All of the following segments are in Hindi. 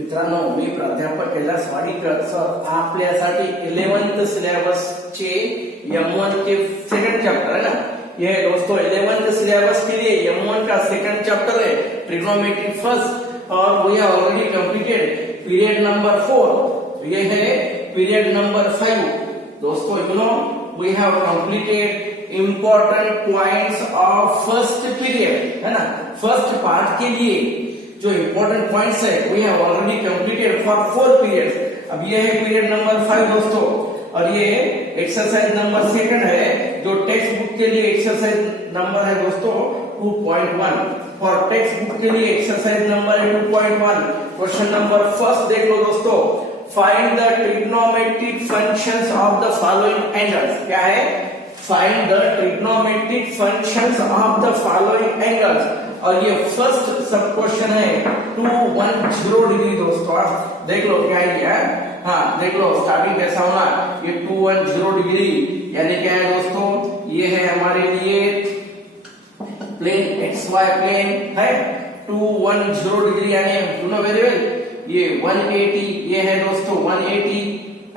मित्रांनो, मी प्राध्यापक कैलास वाडीकर सर आपल्यासाठी 11th सिलेबस चे M1 के सेकंड चैप्टर है ना। ये दोस्तों 11th सिलेबस के लिए M1 का सेकंड चैप्टर है ट्रिग्नोमेट्री फर्स्ट, और we have already completed period number 4। ये है पीरियड नंबर 5। दोस्तों you know we have completed important points of first period है ना। फर्स्ट पार्ट के लिए जो इंपॉर्टेंट पॉइंट्स है we have already completed for 4 periods. अब ये है पीरियड नंबर 5 दोस्तों, और ये एक्सरसाइज नंबर सेकंड है जो टेक्स्ट बुक के लिए एक्सरसाइज नंबर है दोस्तों 2.1। और टेक्स्ट बुक के लिए एक्सरसाइज नंबर है 2.1। क्वेश्चन नंबर फर्स्ट देख लो दोस्तों, find the trigonometric functions of the following angles. क्या है? Find the trigonometric functions of the following angles. और ये फर्स्ट सब क्वेश्चन है 210 डिग्री दोस्तों। देख लो क्या है। हाँ देख लो स्टार्टिंग कैसा होना, ये 210 डिग्री यानी क्या है दोस्तों, ये है हमारे लिए प्लेन XY प्लेन है 210 डिग्री यानी यू नो वेरी वेल। ये 180 ये है दोस्तों 180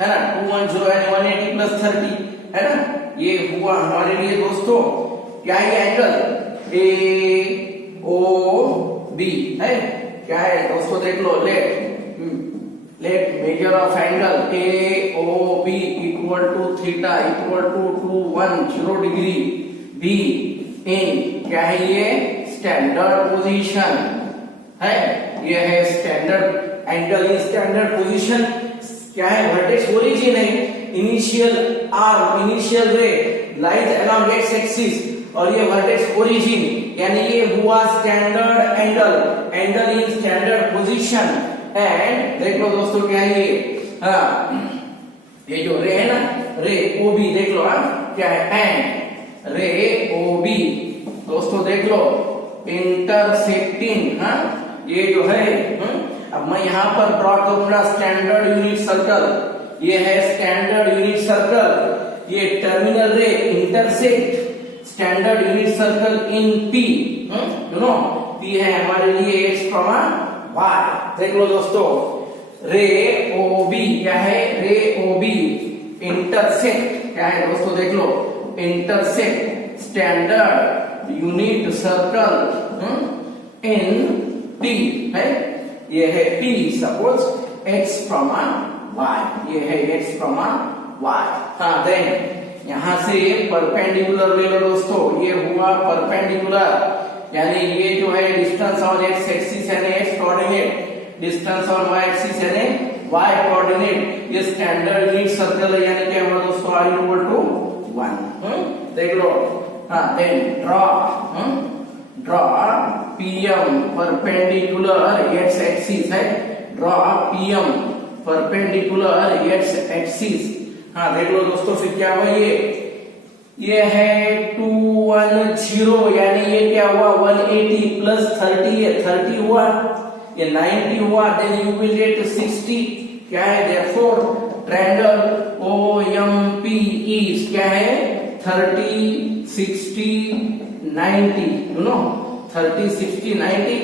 है ना। 210 यानी 180 प्लस 30 है ना। ये हुआ हमारे लिए दोस्तों क्या है एंगल AOB है। क्या है दोस्तों देख लो, let measure of angle AOB equal to theta equal to 210 degree be in क्या है ये स्टैंडर्ड पोजीशन है। ये है standard angle in standard position. क्या है? वर्टेक्स ओरिजिन है। Initial arm initial ray lies along x axis, और ये वर्टेक्स ओरिजिन यानी ये हुआ standard angle in standard position. And देख लो दोस्तों क्या है ये, ये जो रे है ना, रे OB देख लो क्या है, एंड रे OB दोस्तों देख लो इंटरसेक्टिंग ये जो है। अब मैं यहाँ पर ड्रॉ करूंगा स्टैंडर्ड यूनिट सर्कल। ये है स्टैंडर्ड यूनिट सर्कल। ये टर्मिनल रे intersect standard unit circle in P। You know P है हमारे लिए x, y। देख लो दोस्तों रे OB क्या है, रे OB इंटरसेक्ट क्या है दोस्तों देख लो, intersect standard unit circle in P है। ये है P सपोज x, y। ये है x, y। हाँ देन यहां से परपेंडिकुलर ले लो दोस्तों। ये हुआ परपेंडिकुलर यानी ये जो है डिस्टेंस ऑन x एक्सिस यानी x coordinate, distance on y axis यानी y कोऑर्डिनेट। ये स्टैंडर्ड यूनिट सर्कल है यानी क्या हुआ दोस्तों r इक्वल टू 1। देख लो हाँ then draw PM perpendicular x axis है। Draw PM perpendicular x axis. हाँ देख लो दोस्तों फिर क्या हुआ, ये है 210 यानी ये क्या हुआ 180 प्लस 30 है 30 हुआ, ये 90 हुआ। Then you will get 60। क्या है देयरफॉर ट्रायंगल OMP इज क्या है 30 60 90 यू नो 30 60 90।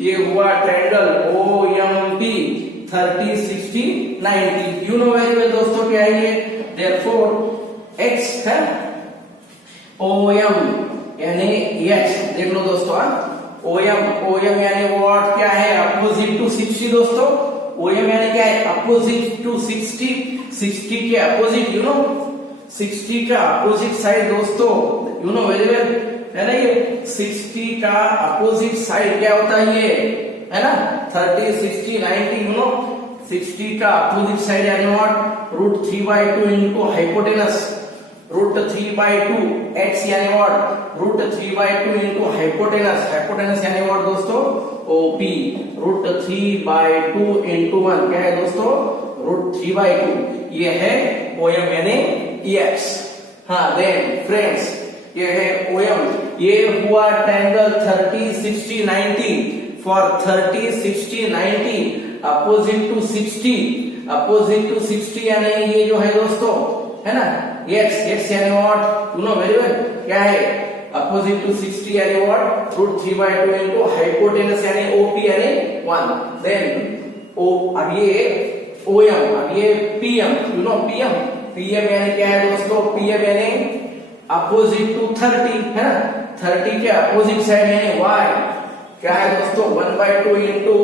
ये हुआ triangle OMP 30 60 90। You know very well दोस्तों क्या है ये therefore x है OM यानी x। देख लो दोस्तों OM यानी व्हाट क्या है अपोजिट टू 60 दोस्तों। OM यानी क्या है अपोजिट टू 60। 60 के अपोजिट यू नो 60 का अपोजिट साइड दोस्तों यू नो वेरी वेल है ना। ये 60 का अपोजिट साइड क्या होता है ये है ना 30 60 90 यू नो 60 का अपोजिट साइड यानी व्हाट √3/2 इनटू हाइपोटेनस √3/2 x यानी व्हाट √3/2 इनटू हाइपोटेनस। हाइपोटेनस यानी व्हाट दोस्तों OP √3/2 इनटू 1 क्या है दोस्तों √3/2। ये है OM यानी x। हाँ देन फ्रेंड्स ये है OM। ये हुआ ट्रायंगल 30 60 90 फॉर 30 60 90 अपोजिट टू 60 यानी ये जो है दोस्तों है ना x यानी what you know very well क्या है अपोजिट टू 60 यानी व्हाट √3/2 इनटू हाइपोटेनस यानी OP यानी 1। देन ओ, अब ये ओएम, अब ये PM, you know PM, PM यानी क्या है दोस्तों, पीएम यानी अपोजिट टू 30 है ना, 30 के अपोजिट साइड यानी वाई क्या है दोस्तों 1/2 इंटू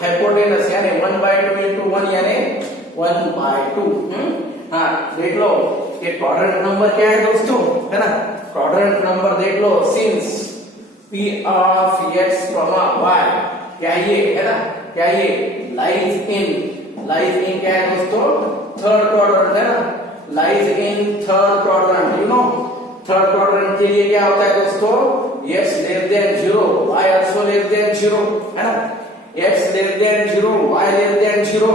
हाइपोटेनस यानी 1/2 इंटू 1 यानी 1/2। हाँ देख लो ये क्वाड्रेंट नंबर क्या है दोस्तों, है ना, क्वाड्रेंट नंबर देख लो, since P of x, y क्या ये है ना, क्या ये लाइज इन क्या है दोस्तों, थर्ड क्वाड्रेंट है ना, lies in third quadrant, you know third quadrant के लिए क्या होता है दोस्तों, x less than 0, y also less than 0 है ना, x less than 0, y less than 0,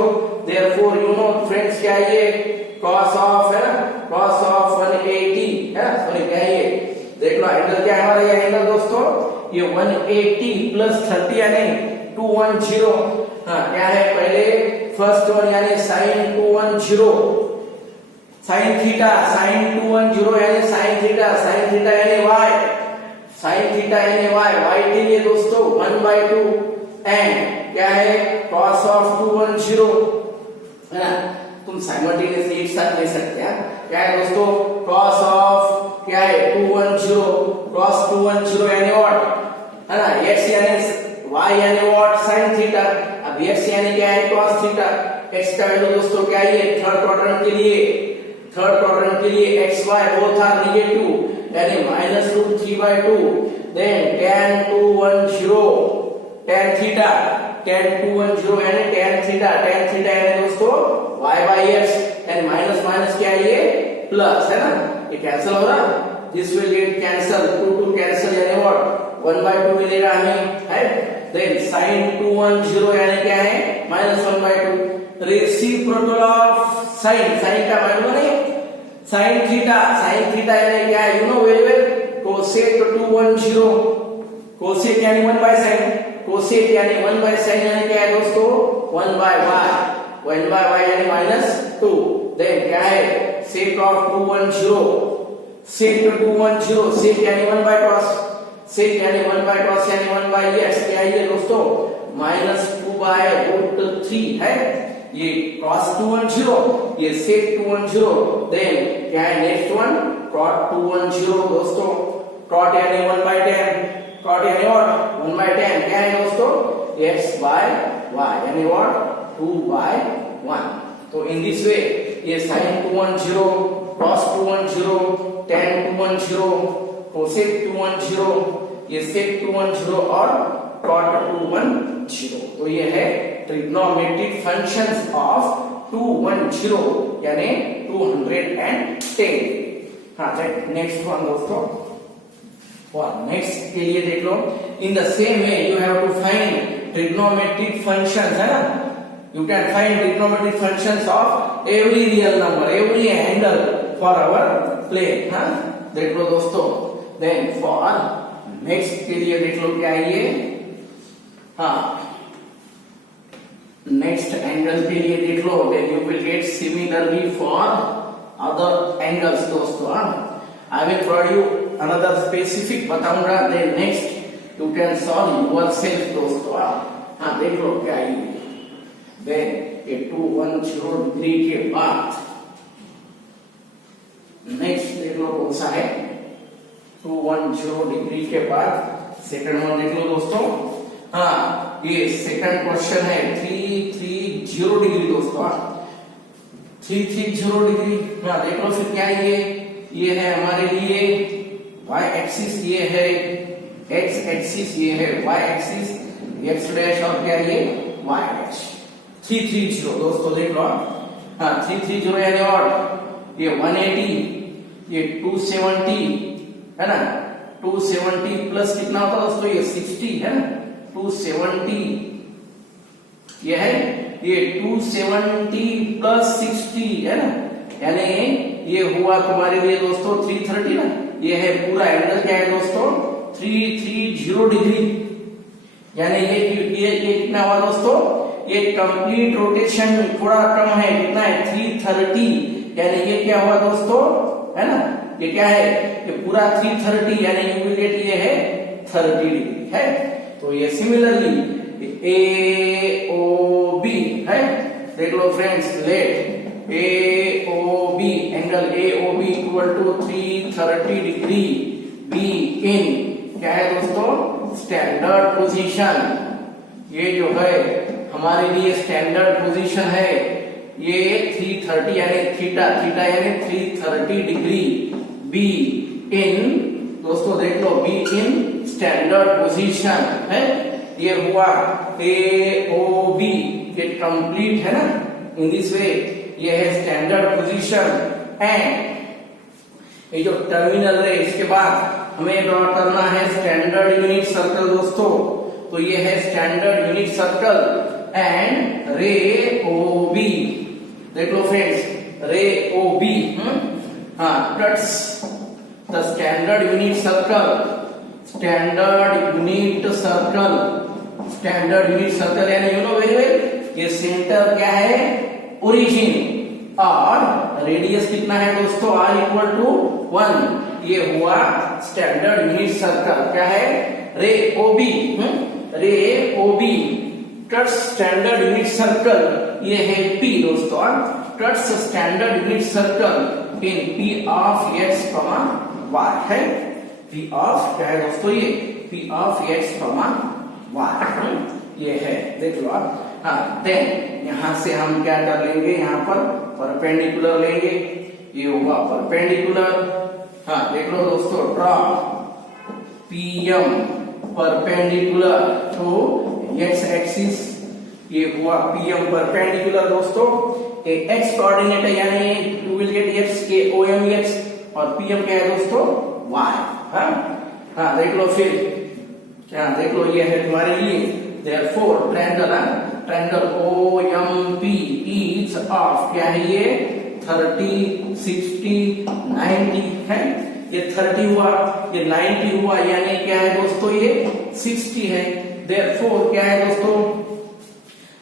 therefore you know friends क्या ये cos ऑफ है ना, cos ऑफ 180 है ना, सॉरी क्या ये देख लो एंगल क्या है हमारा, ये एंगल दोस्तों ये 180 प्लस 30 यानी 210। हाँ क्या है पहले फर्स्ट वन यानी sin 210, sin थीटा sin 210 यानी sin थीटा यानी y, sin थीटा यानी y के लिए दोस्तों 1/2 एंड क्या है cos ऑफ 210 है ना, तुम साइमल्टेनियसली एक साथ ले सकते हैं, क्या है दोस्तों cos ऑफ क्या है 210, cos 210 यानी व्हाट है ना, x यानी y यानी व्हाट sin थीटा, अब x यानी क्या है cos थीटा, x का वैल्यू दोस्तों क्या है थर्ड क्वाड्रेंट के लिए x y both are negative यानी -√3/2, then tan 210 tan theta tan 210 यानी tan थीटा यानी दोस्तों y/x यानी माइनस माइनस क्या है ये प्लस है ना, ये कैंसिल हो रहा, this will get cancel, 2 cancel यानी व्हाट 1/2 मिलेगा हमें है, देन sin 210 यानी क्या है -1/2, रेसिप्रोकल ऑफ sin का मालूम नहीं, sin थीटा यानी क्या है you know very well, cosec 210, cosec यानी 1/sin, cosec यानी 1/sin यानी क्या है दोस्तों 1/y यानी -2, देन क्या है sec of 210, sec यानी 1/cos, sec यानी 1/cos यानी 1/x क्या है ये दोस्तों -2/√3 है, ये cos 210 ये sec 210, देन क्या है नेक्स्ट वन cot 210 दोस्तों, cot यानी 1/10, cot यानी व्हाट 1/10 क्या है दोस्तों x/y यानी व्हाट 2/1। तो इन दिस वे ये sin 210, cos 210, tan 210, cosec 210, ये sec 210 और cot 210, तो ये है ट्रिग्नोमेट्रिक फंक्शंस ऑफ 210 यानी 210। हाँ नेक्स्ट वन दोस्तों, और नेक्स्ट के लिए देख लो, in the same way you have to find trigonometric functions है ना, you can find trigonometric functions of every real number, every angle for our plane, हाँ देख लो दोस्तों, then for next के लिए देख लो क्या है ये, हाँ next angle के लिए देख लो, then you will get similarly for other angles दोस्तों, हाँ I will provide you another specific बताऊंगा, then next you can solve yourself दोस्तों, हाँ देख लो क्या है ये, देन ये 210 डिग्री के बाद नेक्स्ट देख लो कौन सा है, 210 डिग्री के बाद सेकंड वन देख लो दोस्तों, हाँ ये सेकंड क्वेश्चन है 330 डिग्री दोस्तों, 330 डिग्री, हाँ देख लो फिर क्या है ये है हमारे लिए y एक्सिस, ये है x एक्सिस, ये है y एक्सिस, x डैश और क्या ये y डैश, 330 दोस्तों देख लो, हाँ 330 यानी और ये 180, ये 270 है ना, 270 प्लस कितना होता है दोस्तों ये 60 है ना, 270 ये है ये 270 प्लस 60 है ना, यानी ये हुआ तुम्हारे लिए दोस्तों 330 ना, ये है पूरा एंगल क्या है दोस्तों 330 डिग्री, यानी ये कितना हुआ दोस्तों, ये कंप्लीट रोटेशन थोड़ा कम है, कितना है 330, यानी ये क्या हुआ दोस्तों है ना, ये क्या है ये पूरा 330 यानी यू विल गेट ये है 30 डिग्री है, तो ये सिमिलरली ए ओ बी है, देख लो friends, let A O B, angle A O B equal to 330 degree be in, क्या है दोस्तों, स्टैंडर्ड पोजीशन। ये जो है हमारे लिए स्टैंडर्ड पोजीशन है, ये 330 यानी थीटा, थीटा यानी 330 डिग्री बी इन, दोस्तों देख लो, बी इन स्टैंडर्ड पोजीशन है। ये हुआ ए ओ बी, ये कंप्लीट है ना, इन दिस वे ये है स्टैंडर्ड पोजीशन। एंड ये जो टर्मिनल है, इसके बाद हमें ड्रॉ करना है स्टैंडर्ड यूनिट सर्कल दोस्तों। तो ये है स्टैंडर्ड यूनिट सर्कल एंड रे ओ बी, देख लो friends, ray O B cuts the standard unit circle, standard unit circle, standard unit circle यानी यू नो वेरी वेल, ये सेंटर क्या है, ओरिजिन, और रेडियस कितना है दोस्तों, r इक्वल टू 1। ये हुआ स्टैंडर्ड यूनिट सर्कल, क्या है, रे O B, ray O B cuts standard unit circle, ये है P दोस्तों, cuts standard unit circle in P of x, y है, P ऑफ क्या है दोस्तों, ये P ऑफ x, y, ये है, देख लो आप। हाँ, देन यहां से हम क्या कर लेंगे, यहाँ पर परपेंडिकुलर लेंगे, ये होगा परपेंडिकुलर। हाँ देख लो दोस्तों, draw PM perpendicular to x axis, ये हुआ PM परपेंडिकुलर दोस्तों। ये x कोऑर्डिनेट है, यानी यू विल गेट x के OMx, और PM क्या है दोस्तों, y। हाँ देख लो फिर, क्या देख लो, ये है तुम्हारे लिए, therefore triangle OMP is of, क्या है ये, 30 60 90 है, ये 30 हुआ, ये 90 हुआ, यानी क्या है दोस्तों, ये 60 है। therefore क्या है दोस्तों,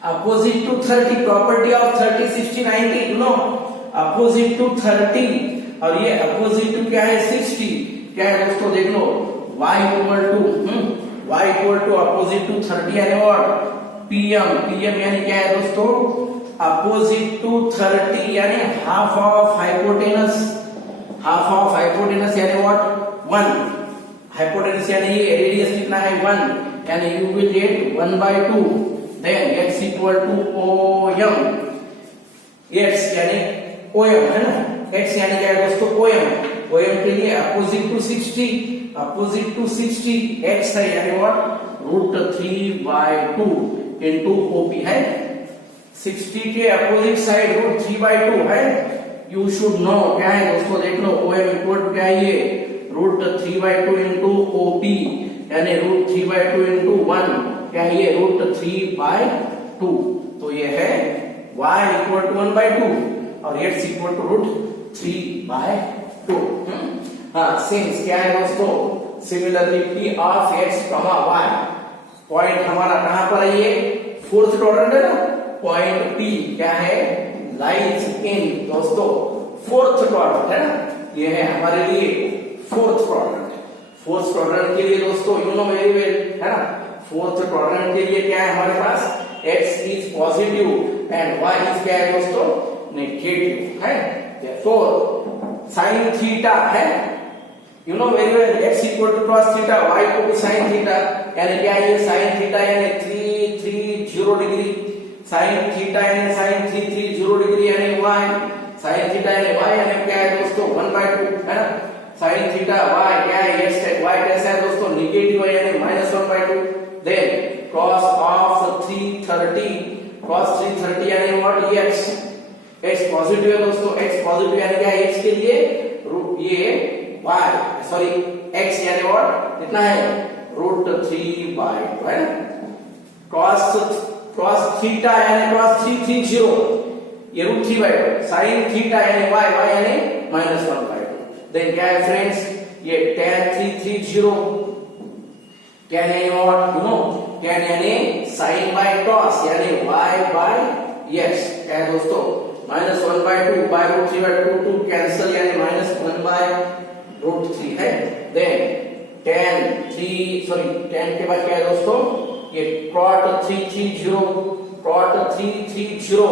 opposite to 30, property of 30 60 90, you know, opposite to 30 और ये अपोजिट टू क्या है, 60, क्या है दोस्तों, देख लो, y equal to opposite to 30 यानी व्हाट, PM यानी क्या है दोस्तों, अपोजिट टू 30 यानी half of hypotenuse, half of hypotenuse यानी व्हाट, 1, हाइपोटेनस यानी ये रेडियस कितना है, 1, यानी you will get 1/2, then x equal to OM, x यानी OM है ना, x यानी क्या है दोस्तों, OM के लिए opposite to 60, opposite to 60 x है, यानी व्हाट, √3/2 इनटू OP है, 60 के अपोजिट साइड √3/2 है, यू शुड नो, क्या है दोस्तों, देख लो, OM इक्वल टू क्या है, ये √3/2 इनटू OP, यानी √3/2 इनटू 1, क्या है ये, √3/2। तो ये है y इक्वल टू 1/2 और x इक्वल टू √3/2। हाँ, सिंस क्या है दोस्तों, similarly P of x, y, point हमारा कहां पर है, ये फोर्थ क्वाड्रेंट है ना, पॉइंट P क्या है, लाइज इन दोस्तों फोर्थ क्वाड्रेंट है ना, ये है हमारे लिए फोर्थ क्वाड्रेंट। फोर्थ क्वाड्रेंट के लिए दोस्तों यू नो वेरी वेल, है ना, फोर्थ क्वाड्रेंट के लिए क्या है हमारे पास, x is positive and y is क्या है दोस्तों, नेगेटिव है। therefore sin थीटा है, you know very well, x equal to cos theta, y equal to sin theta, यानी क्या है ये sin थीटा यानी 330 डिग्री, sin थीटा यानी sin 330 डिग्री यानी y, sin थीटा यानी y यानी क्या है दोस्तों 1/2 है ना, sin थीटा y क्या है, x है, y कैसा है दोस्तों, नेगेटिव है यानी -1/2। देन cos ऑफ 330, cos 330 यानी व्हाट, x पॉजिटिव है दोस्तों, x पॉजिटिव यानी क्या है, x के लिए ये y सॉरी x यानी व्हाट कितना है, √3/2 है ना, cos थीटा यानी cos 330 ये √3/2, sin थीटा यानी y यानी -1/2। देन क्या है फ्रेंड्स, ये tan 330 क्या यानी व्हाट, यू नो, tan यानी sin by cos यानी y x, क्या है दोस्तों -1/2 by √3/2 टू कैंसिल यानी -1/√3 है। देन tan के बाद क्या है दोस्तों ये cot 330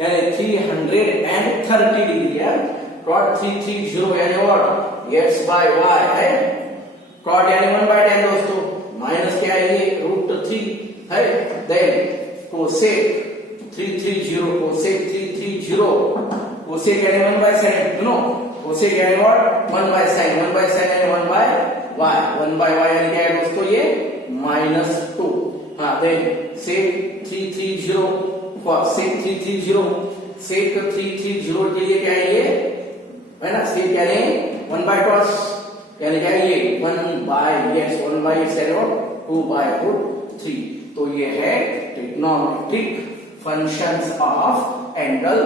यानी 330 डिग्री है। cot 330 यानी what x by y है। cot यानी 1/10 दोस्तों, माइनस क्या है ये √3 है। देन cosec 330 cosec यानी 1/sin, you know cosec यानी what 1/sin यानी 1/y 1/y यानी क्या है दोस्तों ये -2। हाँ देन sec 330 sec 330 के लिए क्या है ये है ना, sec यानी 1/cos यानी क्या है ये 1/x 1/x है और 2/√3। तो ये है ट्रिग्नोमेट्रिक फंक्शंस ऑफ एंगल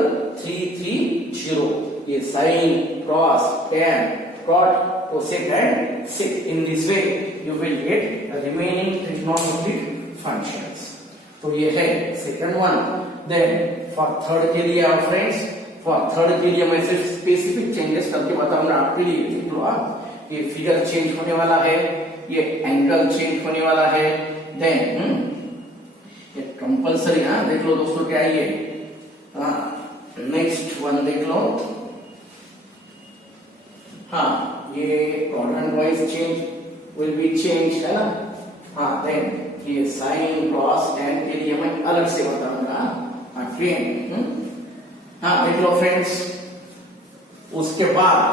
330। ये sin, cos, tan, cot, cosec and sec. In this way you will get the remaining trigonometric functions. तो ये है second one. Then for third के लिए आप friends, for third के लिए मैं सिर्फ स्पेसिफिक चेंजेस करके बताऊंगा आपके लिए। देख लो आप, ये फिगर चेंज होने वाला है, ये एंगल चेंज होने वाला है। देन ये कंपल्सरी, हाँ देख लो दोस्तों क्या है ये। नेक्स्ट वन देख लो, हाँ ये quadrant wise change will be change है ना। हाँ देन ये साइन क्रॉस टेन के लिए मैं अलग से बताऊंगा अगेन। हाँ देख लो फ्रेंड्स, उसके बाद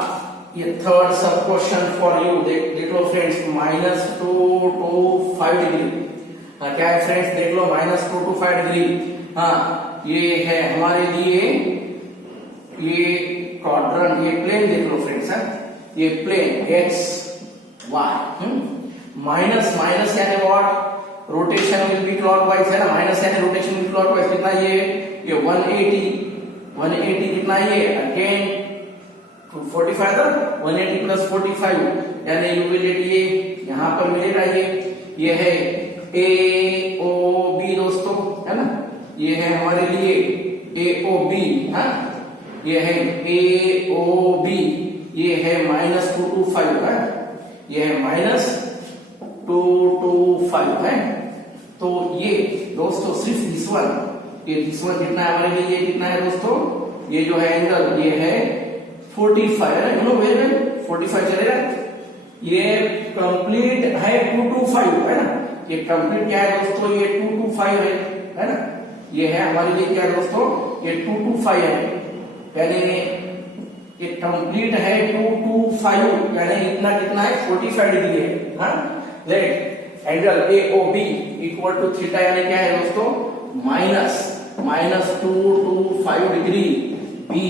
ये थर्ड सब क्वेश्चन फॉर यू देख लो फ्रेंड्स, -2 to 5 डिग्री। हाँ क्या है फ्रेंड्स, देख लो -2 to 5 डिग्री। हाँ ये है हमारे लिए ये क्वाड्रेंट, ये प्लेन देख लो फ्रेंड्स, है ये प्लेन x y। माइनस यानी what rotation will be clockwise है ना, माइनस यानी रोटेशन विल क्लॉकवाइज। कितना ये 180 कितना ये अगेन 45 था, 180 + 45 यानी यू विल गेट ये यहां पर मिलेगा ये है AOB दोस्तों, है ना। ये है हमारे लिए AOB, हाँ ये है AOB, ये है -2 to 5 है, ये है -2 to 5 है। तो ये दोस्तों सिर्फ दिस वन कितना है हमारे लिए, ये कितना है दोस्तों, ये जो है एंगल ये है 45 है, यू नो वेरी वेल 45 चलेगा। ये कंप्लीट है 2 to 5 है ना, ये कंप्लीट क्या है दोस्तों, ये 2 to 5 है ना। ये है हमारे लिए क्या दोस्तों, ये 2 to 5 है, यानी ये कंप्लीट है 2 to 5 यानी इतना कितना है 45 डिग्री है। हाँ let angle AOB equal to theta यानी क्या है दोस्तों, -2 to 5 डिग्री बी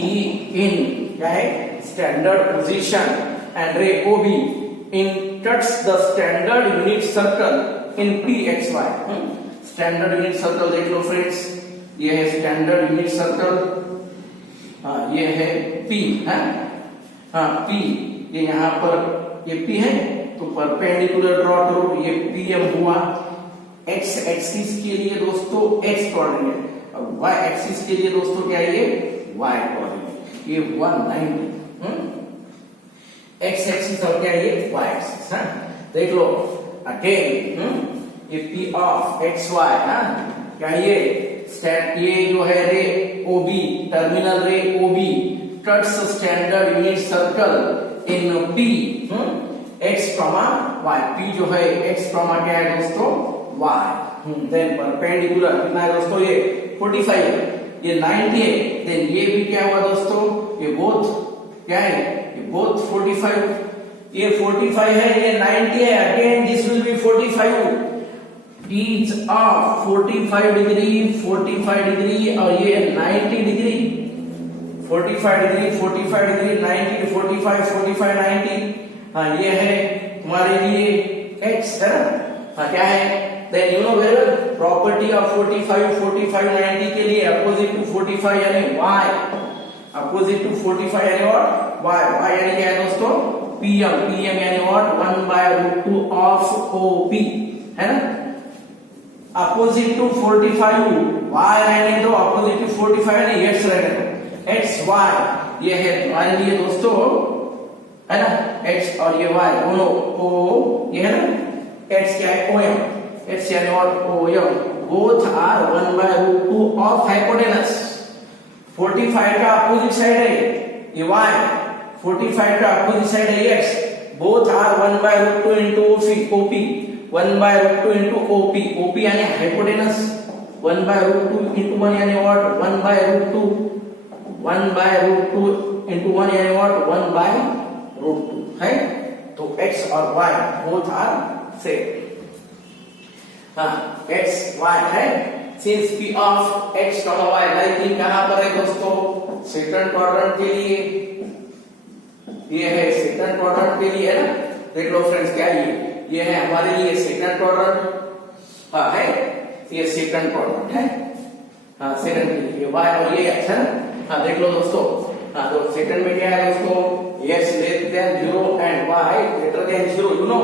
इन क्या है स्टैंडर्ड पोजीशन एंड रे OB इंटर्स the standard unit circle in PXY। Standard unit circle देख लो फ्रेंड्स, ये है स्टैंडर्ड यूनिट सर्कल। हाँ ये है P है, हाँ P ये यहाँ पर ये P है, तो परपेंडिकुलर ड्रॉ करो, ये PM हुआ। x एक्सिस के लिए दोस्तों x कोऑर्डिनेट और y एक्सिस के लिए दोस्तों क्या है ये y कोऑर्डिनेट, ये 190 x एक्सिस और क्या है ये y एक्सिस। हाँ देख लो अगेन ये P ऑफ XY, हाँ क्या ये जो है रे OB, टर्मिनल रे OB cuts standard unit circle in P x, y। P जो है x, क्या है दोस्तों y। देन परपेंडिकुलर कितना है दोस्तों, ये 45 है, ये 90 है। देन ये भी क्या हुआ दोस्तों, ये बोथ क्या है, ये बोथ 45, ये 45 है, ये 90 है। Again this will be 45 each of 45 degree और ये 90 डिग्री, 45 डिग्री 90 45 90। हाँ ये है तुम्हारे लिए x है ना। हाँ क्या है, then you know very well property of 45 90 के लिए अपोजिट टू 45 यानी y, अपोजिट टू 45 यानी और y यानी क्या है दोस्तों PM यानी व्हाट 1/√2 ऑफ OP है ना। अपोजिट टू 45 y रहने दो, अपोजिट टू 45 यानी x रहने दो, x y ये है तुम्हारे लिए दोस्तों है ना, x और ये y दोनों O ये है ना, x क्या है OM x यानी और OM both are 1/√2 of hypotenuse. 45 का अपोजिट साइड है ये y, 45 का अपोजिट साइड है x, both are 1/√2 into OP, 1/√2 into OP यानी हाइपोटेनस, 1/√2 into 1 यानी what, 1/√2 into 1 यानी what, 1/√2 है। तो x और y both are same। x y है, since p of x, y like कहां पर है दोस्तों, सेकंड क्वाड्रेंट के लिए, ये है सेकंड क्वाड्रेंट के लिए है ना। देख लो फ्रेंड्स क्या ये है हमारे लिए सेकंड क्वाड्रेंट है, ये सेकंड क्वाड्रेंट है, सेकंड के लिए y और ये x है ना। देख लो दोस्तों, तो सेकंड में क्या है दोस्तों, x less than 0 and y greater than 0, you know.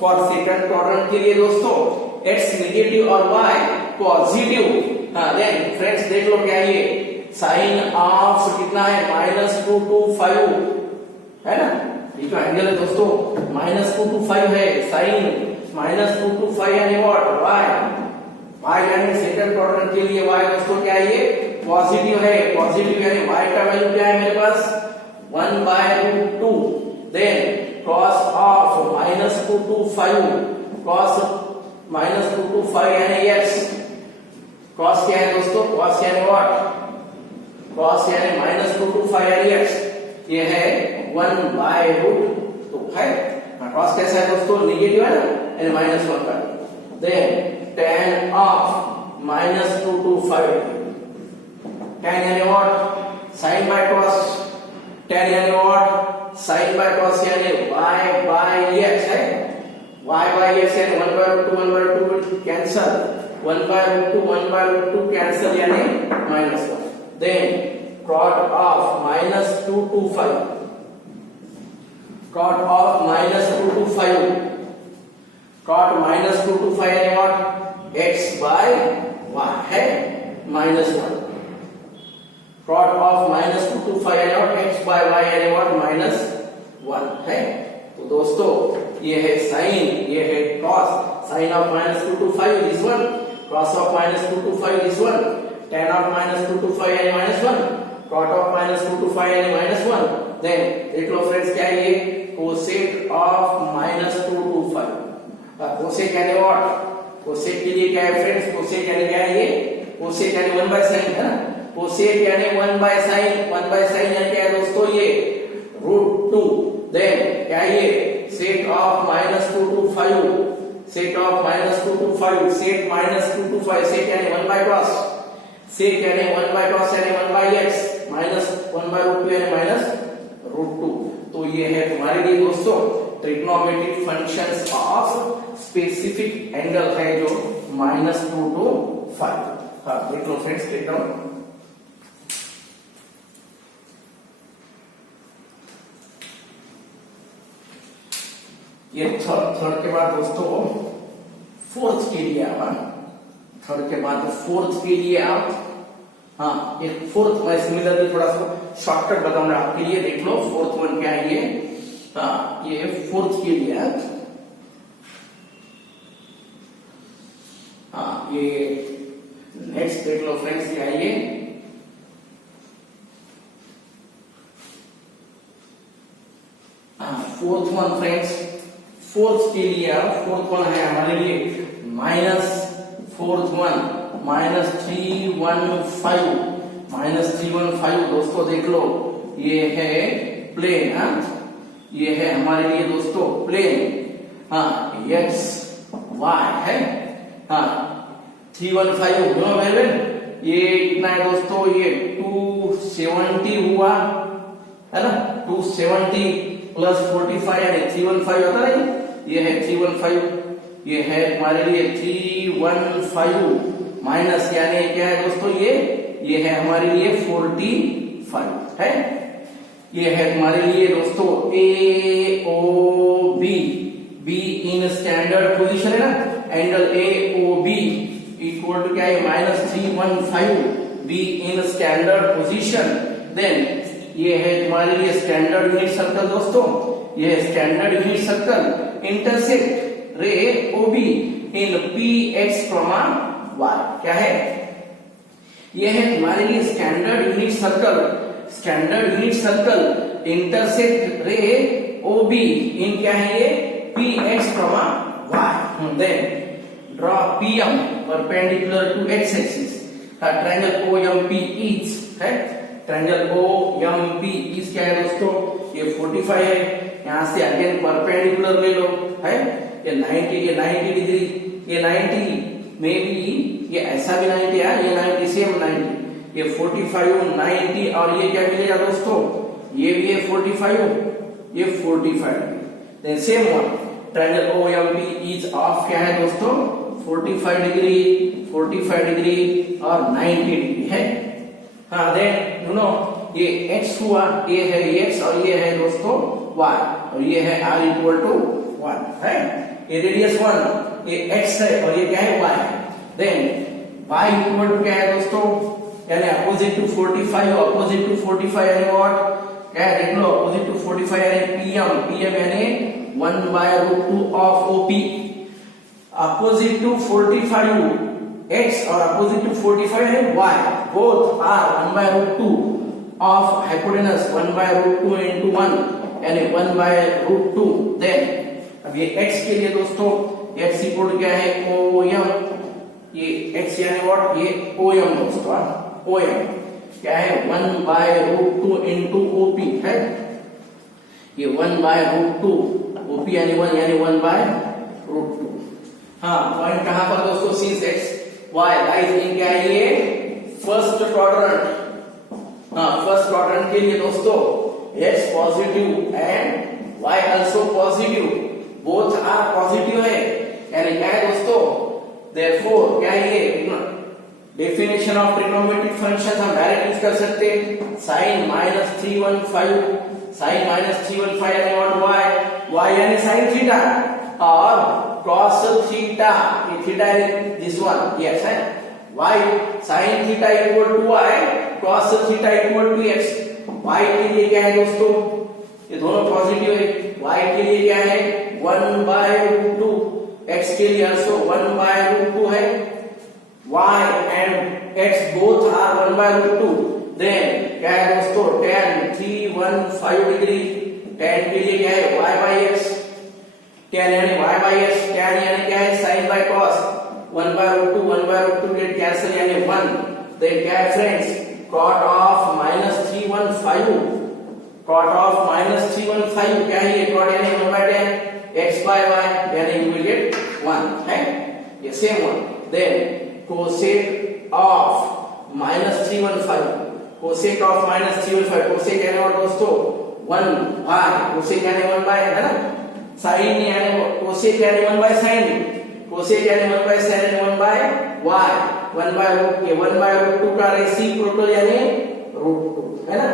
For second quadrant के लिए दोस्तों x नेगेटिव और y पॉजिटिव। देन फ्रेंड्स देख लो क्या ये साइन ऑफ कितना है, -2 to 5 है ना। ये जो एंगल है दोस्तों -2 to 5 है, साइन -2 to 5 यानी व्हाट, y यानी सेकंड क्वाड्रेंट के लिए y दोस्तों क्या है, ये पॉजिटिव है। पॉजिटिव यानी y का वैल्यू क्या है मेरे पास, 1/√2। Then cos of -2 to 5, cos -2 to 5 यानी x, cos क्या है दोस्तों, cos यानी व्हाट, cos यानी -2 to 5 यानी x, ये है 1/√2 है। cos कैसा है दोस्तों, नेगेटिव है ना, यानी -1 का। Then tan of -2 to 5, tan यानी what, sin by cos, tan यानी व्हाट, sin by cos यानी y by x है, y by x यानी 1/√2 कैंसल, 1/√2 कैंसल यानी -1। Then cot of -2 to 5, cot of -2 to 5, cot -2 to 5 यानी व्हाट, x by y है -1। cot of -2 to 5 यानी व्हाट, x by y यानी व्हाट, -1 है। तो दोस्तों ये है साइन, ये है cos, sin of -2 to 5 this one, cos of -2 to 5 this one, tan of -2 to 5 यानी -1, cot of -2 to 5 यानी -1। देन देख लो फ्रेंड्स क्या है ये, cosec of -2 to 5, cosec यानी व्हाट, cosec के लिए क्या है फ्रेंड्स, cosec यानी क्या है ये, cosec यानी 1/sin है ना, cosec यानी 1/sin, 1/sin यानी क्या है दोस्तों, ये √2। देन क्या है ये, sec of -2 to 5, sec of -2 to 5, sec -2 to 5, sec यानी 1/cos, sec यानी 1/cos यानी 1/x, -1/√2 यानी -√2। तो ये है तुम्हारे लिए दोस्तों trigonometric functions of specific angle है जो -2 to 5। देख लो फ्रेंड्स, टेक डाउन। ये थर्ड के बाद दोस्तों फोर्थ के लिए थर्ड के बाद फोर्थ के लिए आप ये फोर्थ मैं सिमिलरली थोड़ा सा शॉर्टकट बताऊंगा आपके लिए। देख लो फोर्थ वन क्या है ये फोर्थ के लिए ये नेक्स्ट देख लो फ्रेंड्स क्या है ये फोर्थ वन फ्रेंड्स, फोर्थ के लिए फोर्थ वन है हमारे लिए -315 दोस्तों देख लो ये है प्लेन, ये है हमारे लिए दोस्तों प्लेन एक्स वाई है 315 ये कितना है दोस्तों, ये 270 हुआ है ना, 270 प्लस 45 यानी 315 होता है, ये है 315, ये है हमारे लिए 315 माइनस यानी क्या है दोस्तों, ये है हमारे लिए 45 है, ये है हमारे लिए दोस्तों A O B, be in standard position है ना, angle A O B equal to क्या है -315 be in standard position. Then ये है तुम्हारे लिए स्टैंडर्ड यूनिट सर्कल दोस्तों, ये है standard unit circle intersect ray OB in PX, Y। क्या है? ये है तुम्हारे लिए standard unit circle intersect ray OB in क्या है ये PX, Y। Then draw PM perpendicular to X axis. Triangle OMP is है, ट्रायंगल OMP इज क्या है दोस्तों? ये 45 है। यहां से अगेन परपेंडिकुलर ले लो है, ये 90 डिग्री, ये 90 में भी ये ऐसा भी 90 है, ये 90 सेम 90, ये 45 90 और ये क्या मिलेगा दोस्तों? ये भी है 45, ये 45। Then same one triangle OMP is of क्या है दोस्तों? 45 डिग्री और 90 डिग्री है। हाँ देन यू नो ये x हुआ, ये है x और ये है दोस्तों y और ये है r इक्वल टू 1 है। ये रेडियस 1, ये x है और ये क्या है y है। देन y इक्वल टू क्या है दोस्तों? यानी अपोजिट टू 45 यानी व्हाट? क्या है देख लो, अपोजिट टू 45 यानी pm यानी 1/√2 of OP। Opposite to 45 x और अपोजिट टू 45 है y, both are 1/√2 of hypotenuse, 1/√2 into 1 यानी 1/√2। देन अब ये x के लिए दोस्तों x इक्वल क्या है? OM। ये x यानी व्हाट? ये OM दोस्तों, OM क्या है? 1/√2 into OP है, ये 1/√2 OP यानी 1 यानी 1/√2। हाँ पॉइंट कहां पर दोस्तों? Since x y lies in क्या है ये फर्स्ट क्वाड्रेंट। हाँ फर्स्ट क्वाड्रेंट के लिए दोस्तों x positive and y also positive, both are positive है, यानी क्या है दोस्तों? देयरफॉर क्या है ये डेफिनेशन ऑफ ट्रिग्नोमेट्रिक फंक्शन हम डायरेक्ट यूज कर सकते हैं। sin -315 यानी व्हाट? y यानी sin थीटा और cos थीटा, ये थीटा है दिस वन, यस है y sin theta equal to y, cos theta equal to x। y के लिए क्या है दोस्तों? ये दोनों पॉजिटिव है, y के लिए क्या है? 1/√2, x के लिए also 1/√2 है, y and x both are 1/√2। Then क्या है दोस्तों? tan 315 डिग्री, tan के लिए क्या है? y/x, tan यानी y/x, tan यानी क्या है? sin by cos, 1/√2 get cancel यानी 1। देन क्या है फ्रेंड्स? cot of -315 क्या है? ये cot यानी 1/tan, x/y यानी you will get 1 है, ये सेम वन। देन cosec of -315, cosec of -315, cosec यानी और दोस्तों 1/, cosec यानी 1/, है ना? sin यानी cosec यानी 1/sin, cosec यानी 1/sin यानी 1/y, 1/√2 का रेसिप्रोकल यानी √2 है ना?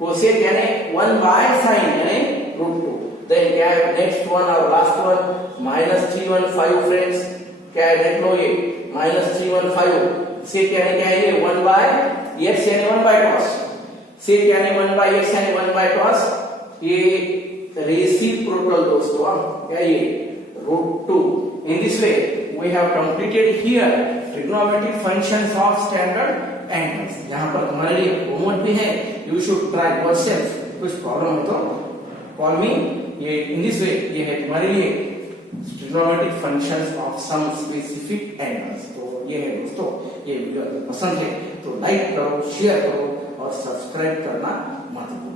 cosec यानी 1/sin यानी √2। देन क्या है नेक्स्ट वन और लास्ट वन? -315 फ्रेंड्स, क्या है देख लो, ये -315 sec यानी क्या है? ये 1/x यानी 1/cos, sec यानी 1/x यानी 1/cos, ये रेसिप्रोकल दोस्तों क्या ये √2। In this way we have completed here trigonometric functions of standard angles। यहाँ पर तुम्हारे लिए होमवर्क भी है, you should try yourself। कुछ प्रॉब्लम है तो call me। ये in this way ये है तुम्हारे लिए trigonometric functions of some specific angles। तो ये है दोस्तों, ये वीडियो पसंद है तो लाइक करो, शेयर करो और सब्सक्राइब करना मत भूलो।